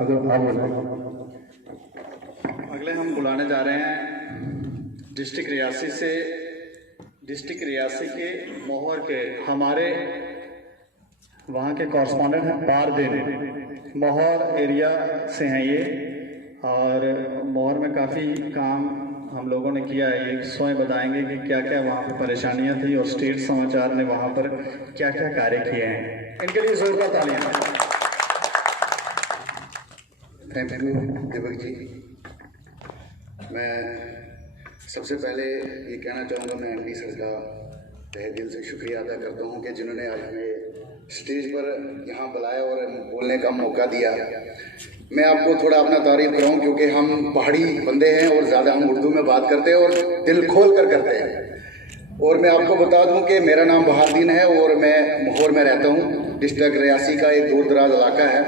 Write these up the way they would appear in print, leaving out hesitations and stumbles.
अगले हम बुलाने जा रहे हैं डिस्ट्रिक्ट रियासी के मोहर के हमारे वहाँ के कॉरस्पॉन्डेंट हैं पार दिन मोहर एरिया से हैं ये, और मोहर में काफ़ी काम हम लोगों ने किया है। ये स्वयं बताएंगे कि क्या क्या वहाँ पे परेशानियाँ थी और स्टेट समाचार ने वहाँ पर क्या क्या कार्य किए हैं। इनके लिए जोरदार तालियां। Thank you Deepak ji. मैं सबसे पहले ये कहना चाहूँगा, मैं एमडी सर का तहे दिल से शुक्रिया अदा करता हूँ कि जिन्होंने आज हमें स्टेज पर यहाँ बुलाया और बोलने का मौका दिया। मैं आपको थोड़ा अपना तारीफ कराऊँ, क्योंकि हम पहाड़ी बंदे हैं और ज़्यादा हम उर्दू में बात करते हैं और दिल खोल कर करते हैं। और मैं आपको बता दूं कि मेरा नाम बहारदीन है और मैं मोहर में रहता हूं। डिस्ट्रिक्ट रियासी का एक दूर दराज इलाका है।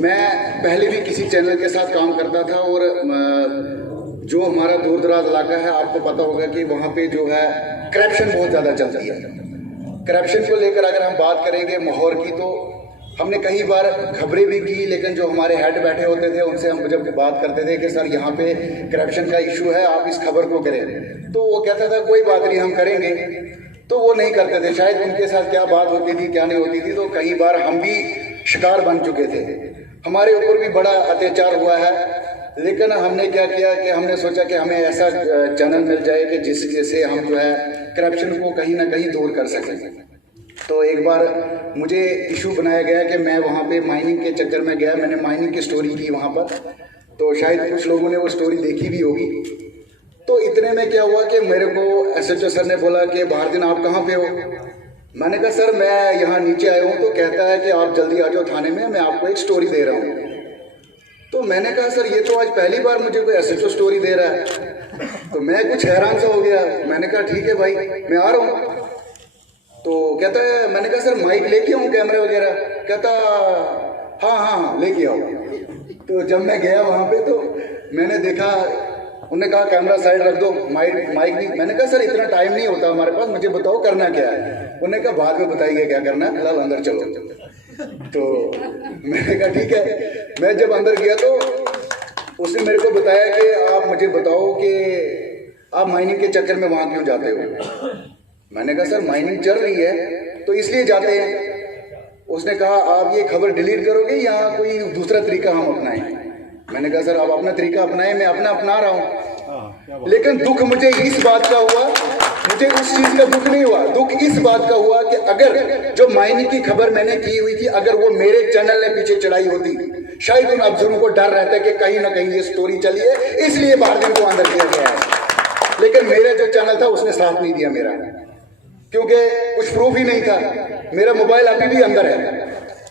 मैं पहले भी किसी चैनल के साथ काम करता था और जो हमारा दूर दराज इलाका है, आपको पता होगा कि वहाँ पे जो है करप्शन बहुत ज़्यादा चलती है। करप्शन को लेकर अगर हम बात करेंगे मोहर की, तो हमने कई बार खबरें भी की, लेकिन जो हमारे हेड बैठे होते थे उनसे हम जब बात करते थे कि सर यहाँ पे करप्शन का इशू है, आप इस खबर को करें, तो वो कहता था कोई बात नहीं हम करेंगे, तो वो नहीं करते थे। शायद उनके साथ क्या बात होती थी क्या नहीं होती थी, तो कई बार हम भी शिकार बन चुके थे। हमारे ऊपर भी बड़ा अत्याचार हुआ है, लेकिन हमने क्या किया कि हमने सोचा कि हमें ऐसा चैनल मिल जाए कि जिससे हम जो है करप्शन को कहीं ना कहीं दूर कर सकें। तो एक बार मुझे इशू बनाया गया कि मैं वहाँ पे माइनिंग के चक्कर में गया, मैंने माइनिंग की स्टोरी की वहाँ पर, तो शायद कुछ लोगों ने वो स्टोरी देखी भी होगी। तो इतने में क्या हुआ कि मेरे को एसएचओ सर ने बोला कि बहारदीन आप कहाँ पे हो? मैंने कहा सर मैं यहाँ नीचे आया हूँ। तो कहता है कि आप जल्दी आ जाओ थाने में, मैं आपको एक स्टोरी दे रहा हूँ। तो मैंने कहा सर ये तो आज पहली बार मुझे कोई एसएचओ स्टोरी दे रहा है। तो मैं कुछ हैरान सा हो गया। मैंने कहा ठीक है भाई मैं आ रहा हूँ। तो कहता है, मैंने कहा सर माइक लेके आऊँ कैमरा वगैरह? कहता हाँ लेके आओ। तो जब मैं गया वहाँ पे तो मैंने देखा, उन्होंने कहा कैमरा साइड रख दो, माइक भी। मैंने कहा सर इतना टाइम नहीं होता हमारे पास, मुझे बताओ करना क्या है। उन्होंने कहा बाद में बताइए क्या करना है, फिलहाल अंदर चलो। तो मैंने कहा ठीक है। मैं जब अंदर गया तो उसने मेरे को बताया कि आप मुझे बताओ कि आप माइनिंग के चक्कर में वहाँ क्यों जाते हो? मैंने कहा सर माइनिंग चल रही है तो इसलिए जाते हैं। उसने कहा आप ये खबर डिलीट करोगे या कोई दूसरा तरीका हम अपनाएं? मैंने कहा सर आप अपना तरीका अपनाएं, मैं अपना अपना रहा हूँ। लेकिन दुख मुझे इस बात का हुआ, मुझे उस चीज का दुख नहीं हुआ, दुख इस बात का हुआ कि अगर जो माइनिंग की खबर मैंने की हुई थी, अगर वो मेरे चैनल ने पीछे चढ़ाई होती, शायद उन अफसरों को डर रहता है कि कहीं ना कहीं ये स्टोरी चली है, इसलिए बहारदीन को अंदर किया गया है। लेकिन मेरा जो चैनल था उसने साथ नहीं दिया मेरा, क्योंकि कुछ प्रूफ ही नहीं था। मेरा मोबाइल अभी भी अंदर है,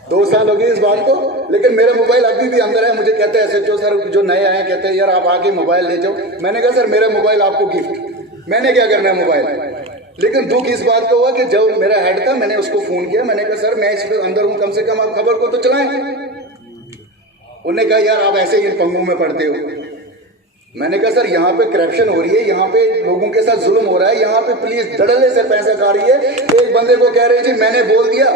2 साल हो गए इस बात को, लेकिन मेरा मोबाइल अभी भी अंदर है। मुझे कहते हैं एसएचओ सर जो नए आए कहते हैं यार आप आके मोबाइल ले जाओ। मैंने कहा सर मेरा मोबाइल आपको गिफ्ट, मैंने क्या करना है मोबाइल। लेकिन दुख इस बात का हुआ कि जब मेरा हेड था मैंने उसको फोन किया, मैंने कहा सर मैं इस पर अंदर हूँ, कम से कम आप खबर को तो चलाएं। उन्होंने कहा यार आप ऐसे ही इन पंगों में पड़ते हो। मैंने कहा सर यहाँ पे करप्शन हो रही है, यहाँ पे लोगों के साथ जुल्म हो रहा है, यहाँ पे पुलिस धड़ल्ले से पैसा खा रही है। एक बंदे को कह रहे जी मैंने बोल दिया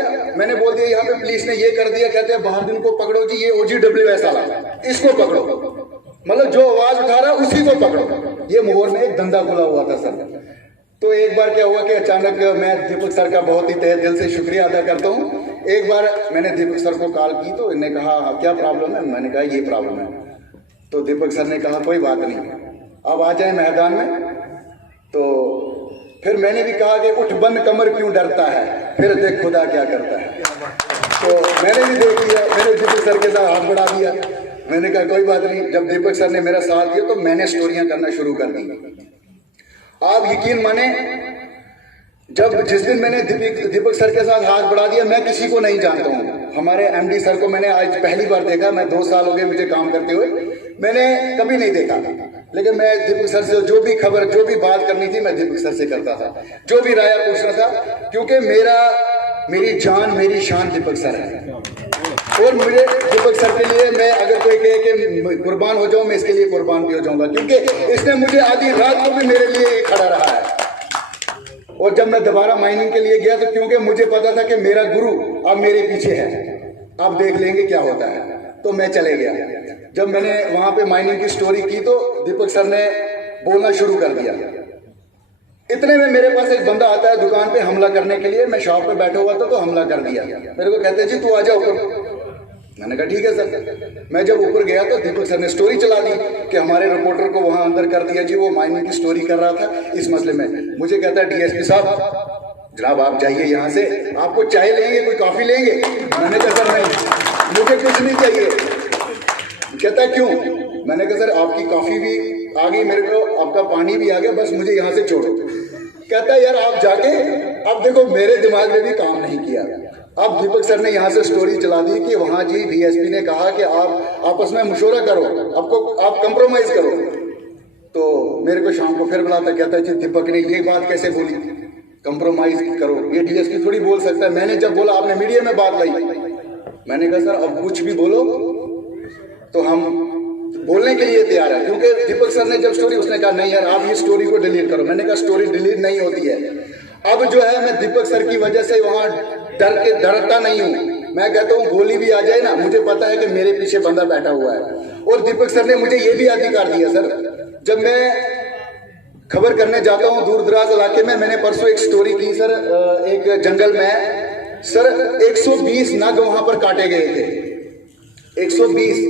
यहाँ पे पुलिस ने ये कर दिया, कहते हैं बहारदीन को पकड़ो जी, ये OGWS वाला इसको पकड़ो, मतलब जो आवाज उठा रहा है उसी को पकड़ो। ये मोहर में एक धंधा खुला हुआ था सर। तो एक बार क्या हुआ कि अचानक मैं दीपक सर का बहुत ही तहे दिल से शुक्रिया अदा करता हूँ। एक बार मैंने दीपक सर को कॉल की तो इन्होंने कहा क्या प्रॉब्लम है? मैंने कहा ये प्रॉब्लम है। तो दीपक सर ने कहा कोई बात नहीं, अब आ जाए मैदान में। तो फिर मैंने भी कहा कि उठ बंद कमर क्यों डरता है, फिर देख खुदा क्या करता है। तो मैंने भी देख लिया, मैंने दीपक सर के साथ हाथ बढ़ा दिया। मैंने कहा कोई बात नहीं। जब दीपक सर ने मेरा साथ दिया तो मैंने स्टोरियां करना शुरू कर दी। आप यकीन माने, जब जिस दिन मैंने दीपक सर के साथ हाथ बढ़ा दिया, मैं किसी को नहीं जानता हूँ। हमारे एमडी सर को मैंने आज पहली बार देखा, मैं 2 साल हो गए मुझे काम करते हुए, मैंने कभी नहीं देखा। लेकिन मैं दीपक सर से जो भी खबर जो भी बात करनी थी मैं दीपक सर से करता था, जो भी राय पूछना था, क्योंकि मेरी जान मेरी शान दीपक सर है। और मुझे दीपक सर के लिए मैं अगर कोई कहे कि कुर्बान हो जाऊं, मैं इसके लिए कुर्बान भी हो जाऊंगा, क्योंकि इसने मुझे आधी रात को भी मेरे लिए खड़ा रहा है। और जब मैं दोबारा माइनिंग के लिए गया तो क्योंकि मुझे पता था कि मेरा गुरु अब मेरे पीछे है, अब देख लेंगे क्या होता है। तो मैं चले गया। जब मैंने वहां पे माइनिंग की स्टोरी की तो दीपक सर ने बोलना शुरू कर दिया। इतने में मेरे पास एक बंदा आता है दुकान पे हमला करने के लिए। मैं शॉप पे बैठा हुआ था तो हमला कर दिया। मेरे को कहते हैं जी तू आ जा ऊपर। मैंने कहा ठीक है सर। मैं जब ऊपर गया तो दीपक सर ने स्टोरी चला दी कि हमारे रिपोर्टर को वहां अंदर कर दिया जी, वो माइनिंग की स्टोरी कर रहा था इस मसले में। मुझे कहता है डीएसपी साहब जनाब आप जाइए यहाँ से, आपको चाय लेंगे कोई कॉफी लेंगे? मैंने कहा सर नहीं मुझे कुछ नहीं चाहिए। कहता है क्यों? मैंने कहा सर आपकी कॉफी भी आ गई मेरे को, आपका पानी भी आ गया, बस मुझे यहाँ से छोड़ो। कहता है यार आप जाके, अब देखो मेरे दिमाग में भी काम नहीं किया। अब दीपक सर ने यहाँ से स्टोरी चला दी कि वहाँ जी डीएसपी ने कहा कि आप आपस में मशवरा करो, आपको आप कंप्रोमाइज करो। तो मेरे को शाम को फिर बुलाता, कहता है जी दीपक ने ये बात कैसे बोली, कंप्रोमाइज करो, ये डीएसपी थोड़ी बोल सकता है। मैंने जब बोला आपने मीडिया में बात लाई। मैंने कहा सर अब कुछ भी बोलो तो हम बोलने के लिए तैयार है, क्योंकि दीपक सर ने जब स्टोरी, उसने कहा नहीं यार आप ये स्टोरी को डिलीट करो। मैंने कहा स्टोरी डिलीट नहीं होती है। अब जो है मैं दीपक सर की वजह से वहां डरता नहीं हूं। मैं कहता हूं गोली भी आ जाए ना, मुझे पता है कि मेरे पीछे बंदा बैठा हुआ है। और दीपक सर ने मुझे ये भी अधिकार दिया सर, जब मैं खबर करने जाता हूं दूर दराज इलाके में। मैंने परसों एक स्टोरी की सर, एक जंगल में सर 120 नग वहां पर काटे गए थे, 120।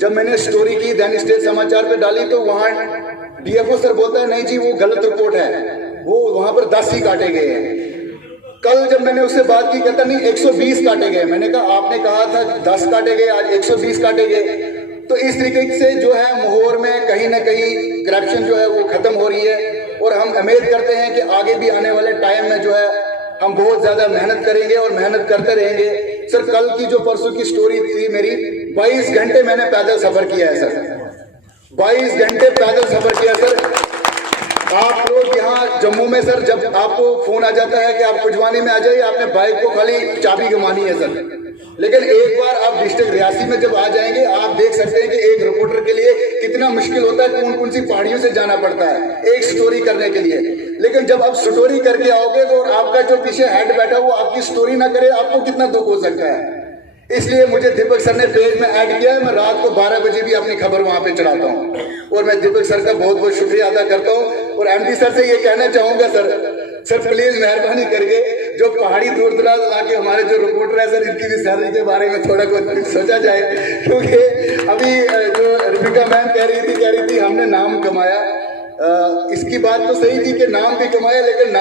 जब मैंने स्टोरी की दैनिक स्टेट समाचार पे डाली तो वहां डीएफओ सर बोलता है नहीं जी वो गलत रिपोर्ट है, वो वहां पर 10 ही काटे गए हैं। कल जब मैंने उससे बात की कहता नहीं 120 काटे गए। मैंने कहा आपने कहा था 10 काटे गए, आज 120 काटे गए। तो इस तरीके से जो है मोहर में कहीं ना कहीं करप्शन जो है वो खत्म हो रही है। और हम उम्मीद करते हैं कि आगे भी आने वाले टाइम में जो है हम बहुत ज्यादा मेहनत करेंगे और मेहनत करते रहेंगे। सर कल की जो परसों की स्टोरी थी मेरी, 22 घंटे मैंने पैदल सफर किया है सर, 22 घंटे पैदल सफर किया सर। आप लोग यहाँ जम्मू में सर जब आपको फोन आ जाता है कि आप कुजवानी में आ जाइए, आपने बाइक को खाली चाबी घुमानी है सर। लेकिन एक बार आप डिस्ट्रिक्ट रियासी में जब आ जाएंगे आप देख सकते हैं कि एक रिपोर्टर के लिए कितना मुश्किल होता है, कौन कौन सी पहाड़ियों से जाना पड़ता है एक स्टोरी करने के लिए। लेकिन जब आप स्टोरी करके आओगे तो आपका जो पीछे हेड बैठा वो आपकी स्टोरी ना करे, आपको कितना दुख हो सकता है। इसलिए मुझे दीपक सर ने पेज में ऐड किया है। मैं रात को 12 बजे भी अपनी खबर वहां पे चलाता हूं और मैं दीपक सर का बहुत बहुत शुक्रिया अदा करता हूं। और एमडी सर से ये कहना चाहूंगा सर प्लीज मेहरबानी करके जो पहाड़ी दूर दराज इलाके हमारे जो रिपोर्टर है सर, इनकी भी सैलरी के बारे में थोड़ा कुछ सोचा जाए। क्योंकि अभी जो रिपिका मैम कह रही थी हमने नाम कमाया, इसकी बात तो सही थी कि नाम भी कमाया, लेकिन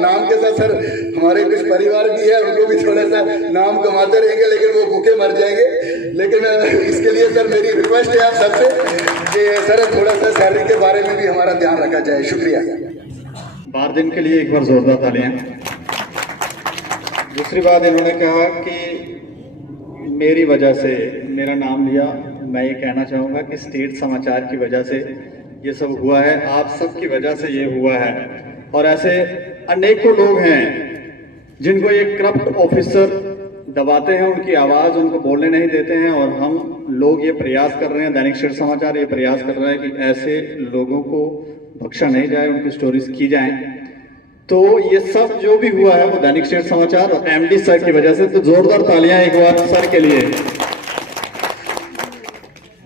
नाम के साथ सर हमारे कुछ परिवार भी है, उनको भी थोड़ा सा नाम कमाते रहेंगे, लेकिन वो भूखे मर जाएंगे। लेकिन इसके लिए सर मेरी रिक्वेस्ट है आप सबसे कि सर थोड़ा सा सैलरी के बारे में भी हमारा ध्यान रखा जाए। शुक्रिया। बार दिन के लिए एक बार जोरदार तालियां। दूसरी बात इन्होंने कहा कि मेरी वजह से मेरा नाम लिया। मैं ये कहना चाहूँगा कि स्टेट समाचार की वजह से ये सब हुआ है, आप सब की वजह से ये हुआ है। और ऐसे अनेकों लोग हैं जिनको ये करप्ट ऑफिसर दबाते हैं, उनकी आवाज़ उनको बोलने नहीं देते हैं। और हम लोग ये प्रयास कर रहे हैं, दैनिक स्टेट समाचार ये प्रयास कर रहा है कि ऐसे लोगों को बख्शा नहीं जाए, उनकी स्टोरीज की जाएं। तो ये सब जो भी हुआ है वो दैनिक स्टेट समाचार और एमडी सर की वजह से। तो जोरदार तालियां एक बार सर के लिए।